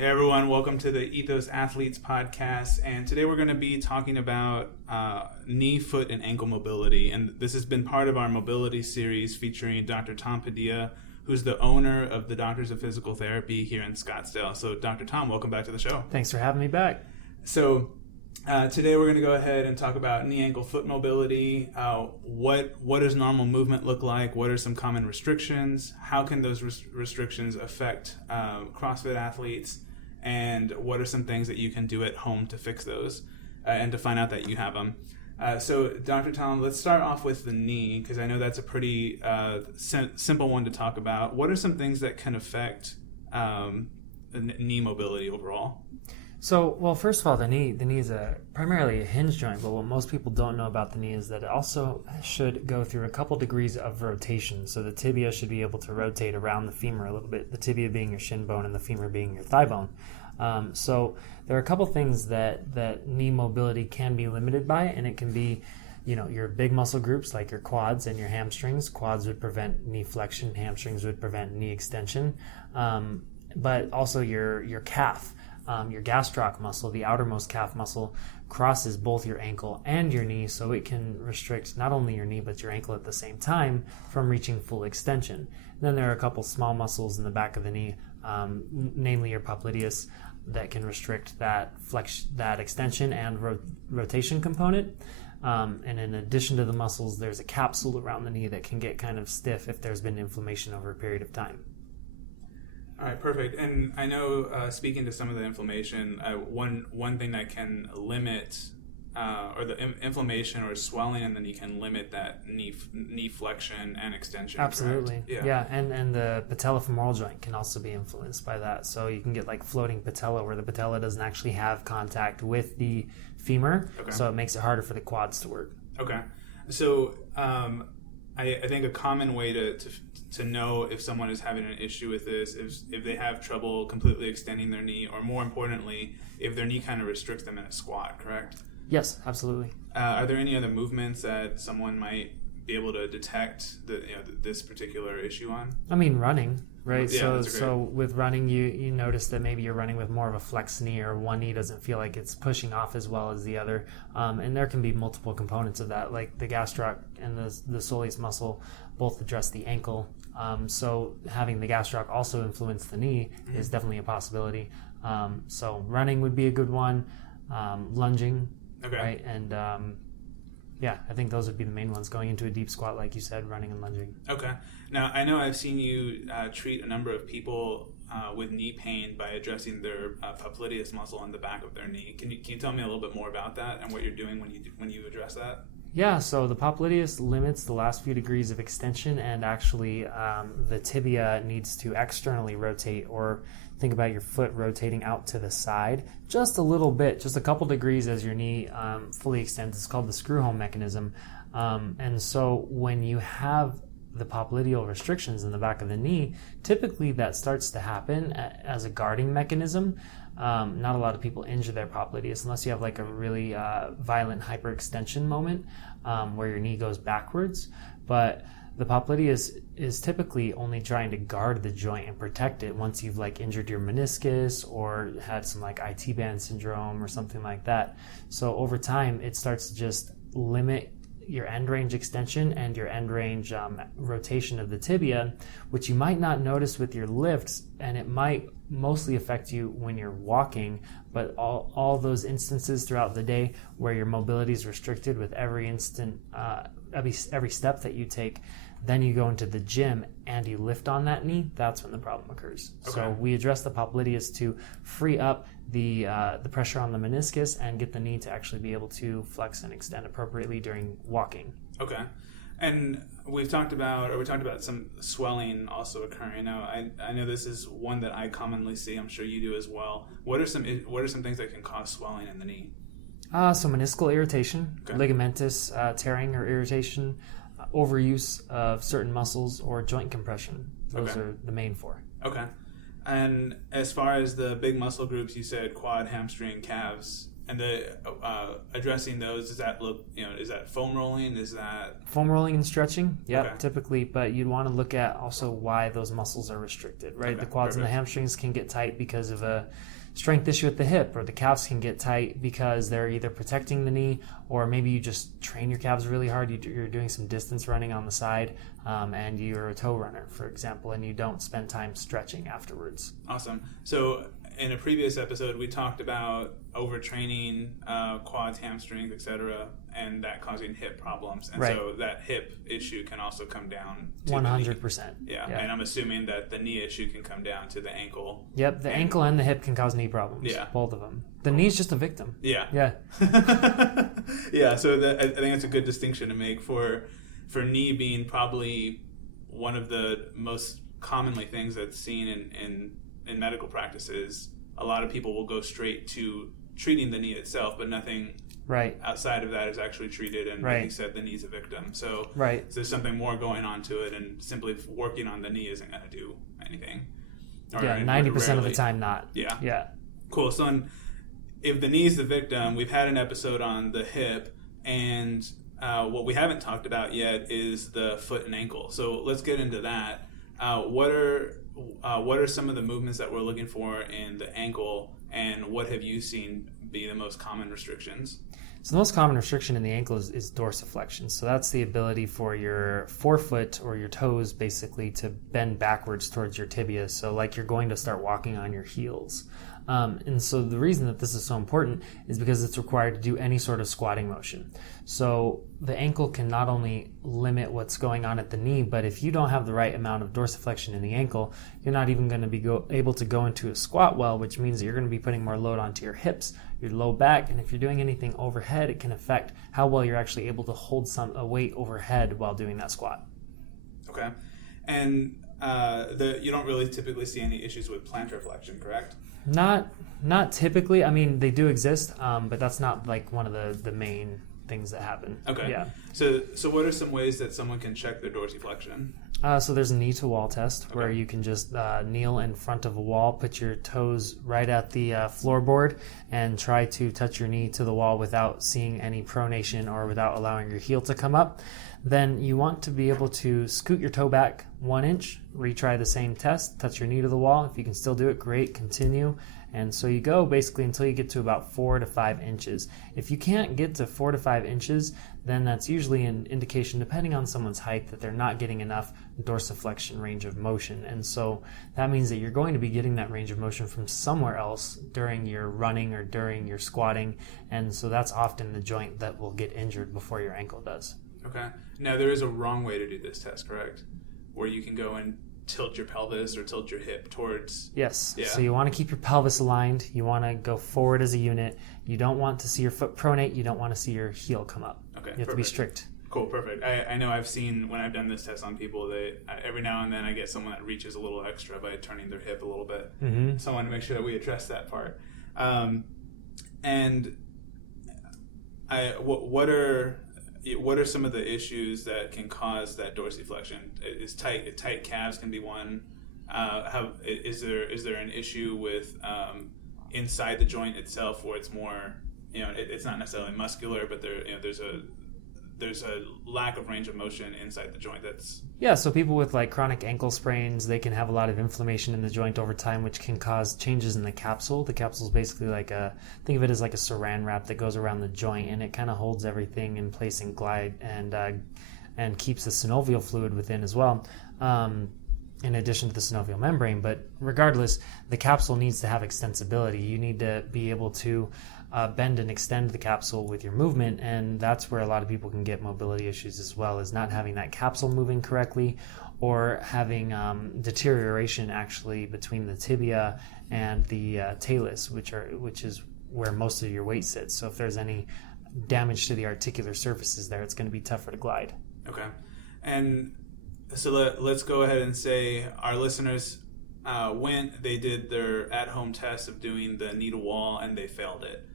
Hey everyone, welcome to the Ethos Athletes Podcast, and today we're going to be talking about knee, foot, and ankle mobility, and this has been part of our mobility series featuring Dr. Tom Padilla, who's the owner of the Doctors of Physical Therapy here in Scottsdale. So Dr. Tom, welcome back to the show. Thanks for having me back. So today we're going to go ahead and talk about knee, ankle, foot mobility. What does normal movement look like? What are some common restrictions? How can those restrictions affect CrossFit athletes? And what are some things that you can do at home to fix those and to find out that you have them? So, Dr. Tom, let's start off with the knee, because I know that's a pretty simple one to talk about. What are some things that can affect knee mobility overall? So, well, first of all, the knee is primarily a hinge joint, but what most people don't know about the knee is that it also should go through a couple degrees of rotation. So the tibia should be able to rotate around the femur a little bit, the tibia being your shin bone and the femur being your thigh bone. So there are a couple things that knee mobility can be limited by, and it can be, your big muscle groups like your quads and your hamstrings. Quads would prevent knee flexion, hamstrings would prevent knee extension, but also your calf. Your gastroc muscle, the outermost calf muscle, crosses both your ankle and your knee, so it can restrict not only your knee but your ankle at the same time from reaching full extension. And then there are a couple small muscles in the back of the knee, namely your Popliteus, that can restrict that extension and rotation component. And in addition to the muscles, there's a capsule around the knee that can get kind of stiff if there's been inflammation over a period of time. All right, perfect. And I know, speaking to some of the inflammation, one thing that can limit, or the inflammation or swelling in the knee can limit that knee flexion and extension. Absolutely. Correct? Yeah. And the patellofemoral joint can also be influenced by that. So you can get like floating patella, where the patella doesn't actually have contact with the femur, okay. So it makes it harder for the quads to work. Okay. So I think a common way to know if someone is having an issue with this is if they have trouble completely extending their knee, or more importantly, if their knee kind of restricts them in a squat, correct? Yes, absolutely. Are there any other movements that someone might be able to detect this particular issue on? I mean, running, right? Yeah, so with running, you notice that maybe you're running with more of a flexed knee, or one knee doesn't feel like it's pushing off as well as the other. And there can be multiple components of that, like the gastroc and the soleus muscle both address the ankle. So having the gastroc also influence the knee is definitely a possibility. So running would be a good one. Lunging, okay. Right? And I think those would be the main ones, going into a deep squat, like you said, running and lunging. Okay. Now, I know I've seen you treat a number of people with knee pain by addressing their Popliteus muscle on the back of their knee. Can you tell me a little bit more about that and what you're doing when you address that? Yeah, so the Popliteus limits the last few degrees of extension, and actually the tibia needs to externally rotate, or think about your foot rotating out to the side just a little bit, just a couple degrees as your knee fully extends. It's called the screw home mechanism. And so when you have the popliteal restrictions in the back of the knee, typically that starts to happen as a guarding mechanism. Not a lot of people injure their popliteus unless you have like a really violent hyperextension moment where your knee goes backwards. But the popliteus is typically only trying to guard the joint and protect it once you've like injured your meniscus or had some like IT band syndrome or something like that. So over time, it starts to just limit your end range extension and your end range rotation of the tibia, which you might not notice with your lifts, and it might mostly affect you when you're walking, but all those instances throughout the day where your mobility is restricted with every step that you take, then you go into the gym and you lift on that knee, that's when the problem occurs. Okay. So we address the popliteus to free up the pressure on the meniscus and get the knee to actually be able to flex and extend appropriately during walking. Okay. And we talked about some swelling also occurring. Now, I know this is one that I commonly see. I'm sure you do as well. What are some things that can cause swelling in the knee? So meniscal irritation, okay. Ligamentous tearing or irritation, overuse of certain muscles, or joint compression. Those are the main four. Okay. And as far as the big muscle groups, you said quad, hamstring, calves. the addressing those, does that look, is that foam rolling? Is that foam rolling and stretching? Yep, okay. Typically, but you'd want to look at also why those muscles are restricted, right? Okay, The quads and the hamstrings can get tight because of a strength issue at the hip, or the calves can get tight because they're either protecting the knee, or maybe you just train your calves really hard. You're doing some distance running on the side, and you're a toe runner, for example, and you don't spend time stretching afterwards. Awesome. So in a previous episode, we talked about overtraining quads, hamstrings, etc., and that causing hip problems. And so that hip issue can also come down to 100%. Yeah, and I'm assuming that the knee issue can come down to the ankle. Yep, the ankle and the hip can cause knee problems. Yeah. Both of them. The knee's just a victim. Yeah. Yeah. Yeah, so I think that's a good distinction to make for knee being probably one of the most commonly things that's seen in medical practices. A lot of people will go straight to treating the knee itself, but nothing outside of that is actually treated, and like you said, the knee's a victim. So there's something more going on to it, and simply working on the knee isn't going to do anything. Or 90% of the time not. Yeah. Cool. So if the knee's the victim, we've had an episode on the hip, and what we haven't talked about yet is the foot and ankle. So let's get into that. What are some of the movements that we're looking for in the ankle, and what have you seen be the most common restrictions? So the most common restriction in the ankle is dorsiflexion. So that's the ability for your forefoot or your toes basically to bend backwards towards your tibia. So like you're going to start walking on your heels. And so the reason that this is so important is because it's required to do any sort of squatting motion. So the ankle can not only limit what's going on at the knee, but if you don't have the right amount of dorsiflexion in the ankle, you're not even going to be able to go into a squat well, which means that you're going to be putting more load onto your hips, your low back, and if you're doing anything overhead, it can affect how well you're actually able to hold a weight overhead while doing that squat. Okay. And you don't really typically see any issues with plantar flexion, correct? Not typically. I mean, they do exist, but that's not like one of the main things that happen. Okay. Yeah. So what are some ways that someone can check their dorsiflexion? So there's a knee to wall test where you can just kneel in front of a wall, put your toes right at the floorboard, and try to touch your knee to the wall without seeing any pronation or without allowing your heel to come up. Then you want to be able to scoot your toe back 1 inch, retry the same test, touch your knee to the wall. If you can still do it, great, continue. And so you go basically until you get to about 4 to 5 inches. If you can't get to 4 to 5 inches, then that's usually an indication, depending on someone's height, that they're not getting enough dorsiflexion range of motion. And so that means that you're going to be getting that range of motion from somewhere else during your running or during your squatting. And so that's often the joint that will get injured before your ankle does. Okay. Now, there is a wrong way to do this test, correct? Where you can go and tilt your pelvis or tilt your hip towards... Yes. Yeah. So you want to keep your pelvis aligned. You want to go forward as a unit. You don't want to see your foot pronate. You don't want to see your heel come up. Okay. You have to be strict. Cool, perfect. I know I've seen, when I've done this test on people, that every now and then I get someone that reaches a little extra by turning their hip a little bit. Mm-hmm. So I want to make sure that we address that part. What are some of the issues that can cause that dorsiflexion? Is tight calves can be one. Is there an issue with inside the joint itself where it's more, it's not necessarily muscular, but there's a lack of range of motion inside the joint that's... Yeah, so people with like chronic ankle sprains, they can have a lot of inflammation in the joint over time, which can cause changes in the capsule. The capsule is basically think of it as like a saran wrap that goes around the joint, and it kind of holds everything in place and glide and keeps the synovial fluid within as well, in addition to the synovial membrane. But regardless, the capsule needs to have extensibility. You need to be able to bend and extend the capsule with your movement, and that's where a lot of people can get mobility issues as well, is not having that capsule moving correctly, or having deterioration actually between the tibia and the talus, which is where most of your weight sits. So if there's any damage to the articular surfaces there, it's going to be tougher to glide. Okay. And so let's go ahead and say our listeners they did their at-home test of doing the knee to wall and they failed it.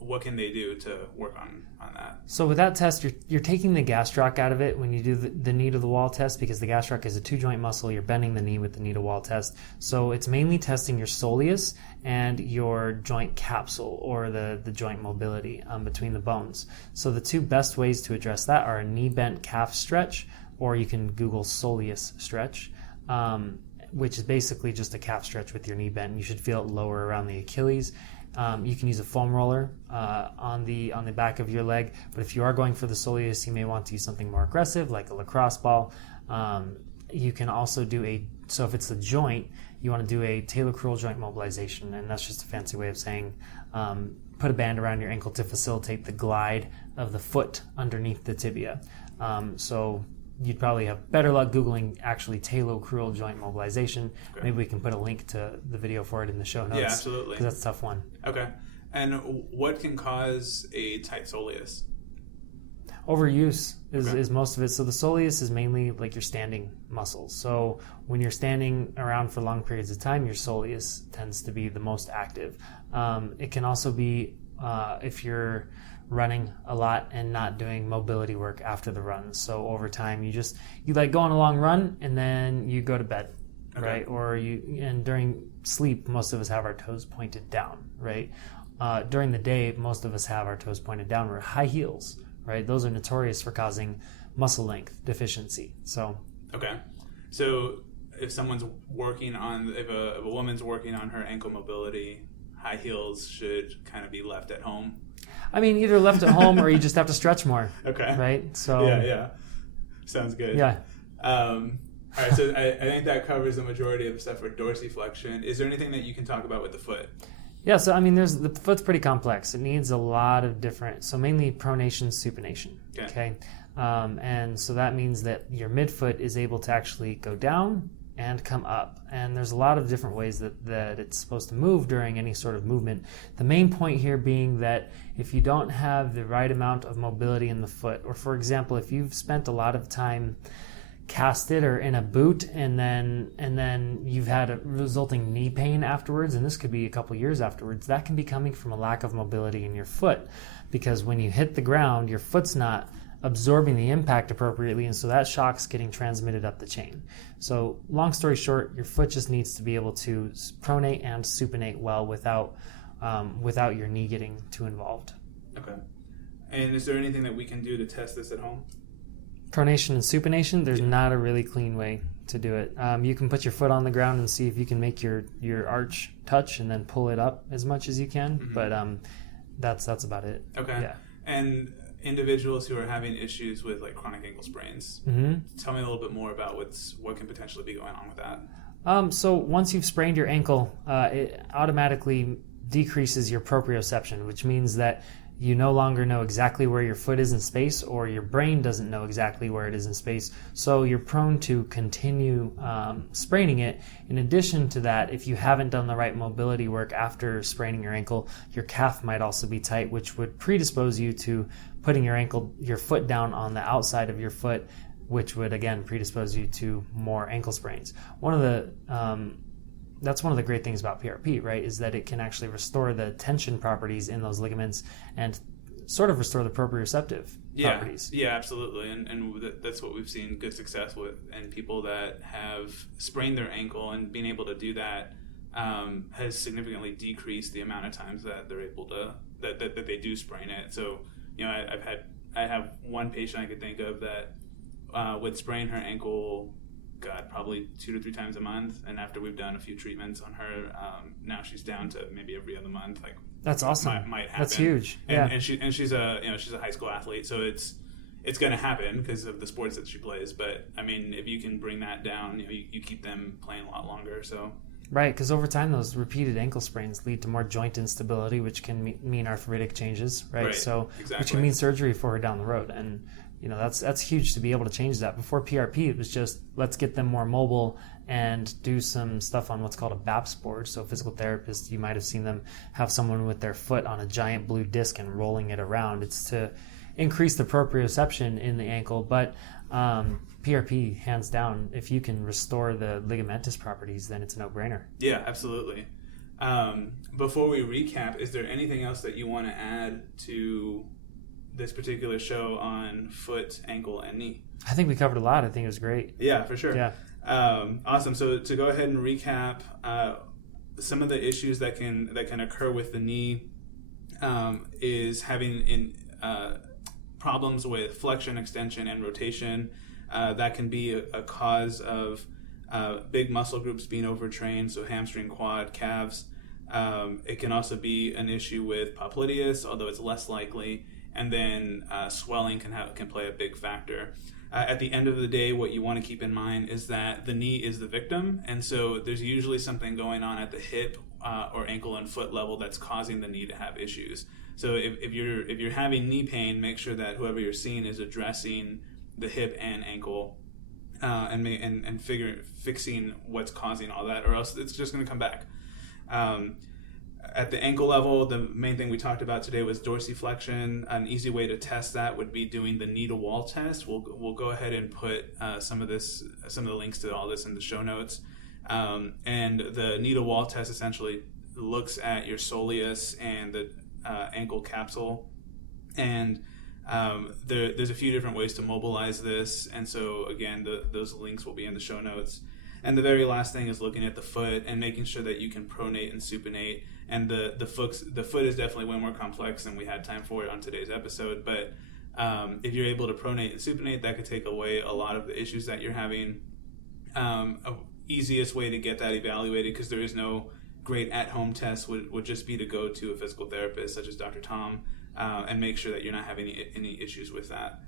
what can they do to work on that? So with that test, you're taking the gastroc out of it when you do the knee to the wall test, because the gastroc is a 2-joint muscle. You're bending the knee with the knee to wall test. So it's mainly testing your soleus and your joint capsule, or the joint mobility between the bones. So the two best ways to address that are a knee bent calf stretch, or you can Google soleus stretch, which is basically just a calf stretch with your knee bent. You should feel it lower around the Achilles. You can use a foam roller on the back of your leg, but if you are going for the soleus, you may want to use something more aggressive, like a lacrosse ball. You can also so if it's the joint, you want to do a talocrural joint mobilization, and that's just a fancy way of saying put a band around your ankle to facilitate the glide of the foot underneath the tibia. So you'd probably have better luck Googling actually talocrural joint mobilization. Okay. Maybe we can put a link to the video for it in the show notes. Yeah, absolutely. Because that's a tough one. Okay. And what can cause a tight soleus? Overuse is most of it. So the soleus is mainly like your standing muscles. So when you're standing around for long periods of time, your soleus tends to be the most active. It can also be if you're running a lot and not doing mobility work after the run. So over time, you like go on a long run and then you go to bed, okay, right? Or and during sleep, most of us have our toes pointed down, right? During the day, most of us have our toes pointed downward. High heels, right? Those are notorious for causing muscle length deficiency. So okay, so if someone's if a woman's working on her ankle mobility, high heels should kind of be left at home. I mean, either left at home or you just have to stretch more. Okay. Right? So yeah. Sounds good. Yeah. All right, so I think that covers the majority of the stuff for dorsiflexion. Is there anything that you can talk about with the foot? Yeah, so I mean, the foot's pretty complex. It needs a lot of different, so mainly pronation, supination. Okay. And so that means that your midfoot is able to actually go down and come up. And there's a lot of different ways that it's supposed to move during any sort of movement. The main point here being that if you don't have the right amount of mobility in the foot, or for example, if you've spent a lot of time casted or in a boot and then you've had a resulting knee pain afterwards, and this could be a couple years afterwards, that can be coming from a lack of mobility in your foot, because when you hit the ground, your foot's not absorbing the impact appropriately, and so that shock's getting transmitted up the chain. So long story short, your foot just needs to be able to pronate and supinate well without your knee getting too involved. Okay. And is there anything that we can do to test this at home? Pronation and supination, there's not a really clean way to do it. You can put your foot on the ground and see if you can make your arch touch and then pull it up as much as you can, mm-hmm. but that's about it. Okay. Yeah. And individuals who are having issues with like chronic ankle sprains, mm-hmm. tell me a little bit more about what can potentially be going on with that. So once you've sprained your ankle, it automatically decreases your proprioception, which means that you no longer know exactly where your foot is in space, or your brain doesn't know exactly where it is in space. So you're prone to continue spraining it. In addition to that, if you haven't done the right mobility work after spraining your ankle, your calf might also be tight, which would predispose you to putting your foot down on the outside of your foot, which would again predispose you to more ankle sprains. That's one of the great things about PRP, right, is that it can actually restore the tension properties in those ligaments and sort of restore the proprioceptive properties. Yeah, absolutely. And that's what we've seen good success with in people that have sprained their ankle, and being able to do that has significantly decreased the amount of times that they're able to, that they do sprain it. So, I have one patient I could think of that would sprain her ankle, probably 2 to 3 times a month, and after we've done a few treatments on her, now she's down to maybe every other month. Like, that's awesome. Might happen. That's huge. And she's a high school athlete, so it's going to happen because of the sports that she plays. But I mean, if you can bring that down, you keep them playing a lot longer. So right, because over time those repeated ankle sprains lead to more joint instability, which can mean arthritic changes. Right. So exactly. Which can mean surgery for her down the road, and that's huge to be able to change that. Before PRP, it was just let's get them more mobile and do some stuff on what's called a BAPS board. So physical therapists, you might have seen them have someone with their foot on a giant blue disc and rolling it around. It's to increase the proprioception in the ankle. But PRP, hands down, if you can restore the ligamentous properties, then it's a no-brainer. Yeah, absolutely. Before we recap, is there anything else that you want to add to this particular show on foot, ankle, and knee? I think we covered a lot. I think it was great. Yeah, for sure. Yeah. Awesome. So to go ahead and recap, some of the issues that can occur with the knee is having problems with flexion, extension, and rotation. That can be a cause of big muscle groups being overtrained, so hamstring, quad, calves. It can also be an issue with Popliteus, although it's less likely. And then swelling can play a big factor. At the end of the day, what you want to keep in mind is that the knee is the victim, and so there's usually something going on at the hip or ankle and foot level that's causing the knee to have issues. So if you're having knee pain, make sure that whoever you're seeing is addressing the hip and ankle and fixing what's causing all that, or else it's just going to come back. At the ankle level, the main thing we talked about today was dorsiflexion. An easy way to test that would be doing the knee to wall test. We'll go ahead and put some of the links to all this in the show notes. And the knee to wall test essentially looks at your soleus and the ankle capsule, and there's a few different ways to mobilize this. And so again, those links will be in the show notes. And the very last thing is looking at the foot and making sure that you can pronate and supinate. And the foot is definitely way more complex than we had time for on today's episode. But if you're able to pronate and supinate, that could take away a lot of the issues that you're having. Easiest way to get that evaluated, because there is no great at-home test, would just be to go to a physical therapist such as Dr. Tom and make sure that you're not having any issues with that.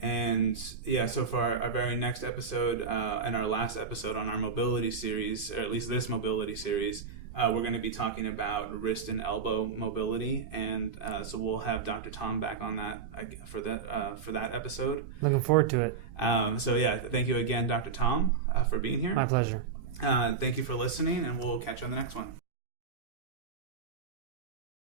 And yeah, so for our very next episode and our last episode on our mobility series, or at least this mobility series, we're going to be talking about wrist and elbow mobility, and so we'll have Dr. Tom back on that for that episode. Looking forward to it. So yeah, thank you again, Dr. Tom, for being here. My pleasure. Thank you for listening, and we'll catch you on the next one.